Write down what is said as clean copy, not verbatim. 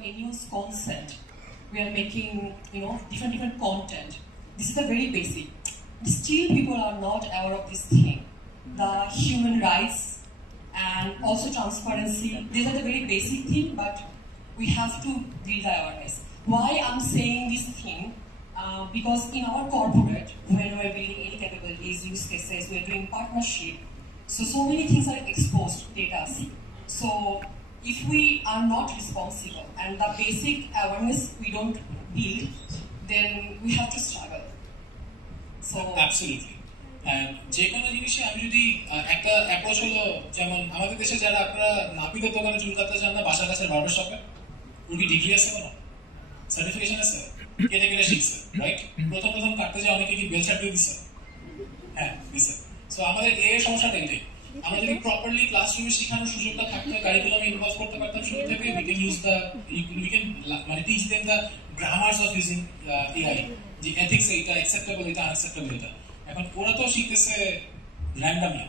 without any consent, we are making, different content. This is the very basic. Still, people are not aware of this thing. The human rights and also transparency. These are the very basic thing, but we have to build the awareness. Why I'm saying this thing? Because in our corporate, when we're building any capabilities, use cases, we're doing partnership. So many things are exposed, data. So if we are not responsible and the basic awareness we don't build, then we have to struggle. So absolutely. যে কোনো জিনিসে আমি যদি একটা অ্যাপ্রোচ হলো, যেমন আমাদের দেশে যারা আপনারা নাপিতের দোকানে চুল কাটতে যান না, বাসার কাছে বার্বার শপে, ওর কি ডিগ্রি আছে কোনো সার্টিফিকেশন আছে? কেটে কেটে শিখছে, রাইট? প্রথম কাটতে যায় অনেকে কি বেল সার্টিফিকেট দিচ্ছে? হ্যাঁ দিচ্ছে। সো আমাদের এই সমস্যাটা এটাই। আমরা যদি প্রপারলি ক্লাসরুমে শেখানোর সুযোগটা থাকতো, কারিকুলামে ইনভলভ করতে পারতাম শুরু থেকে, we can মানে teach them the grammars of using AI, যে ethics এটা acceptable, এটা unacceptable এটা। এখন ওরা তো শিখতেছে র্যান্ডমলি।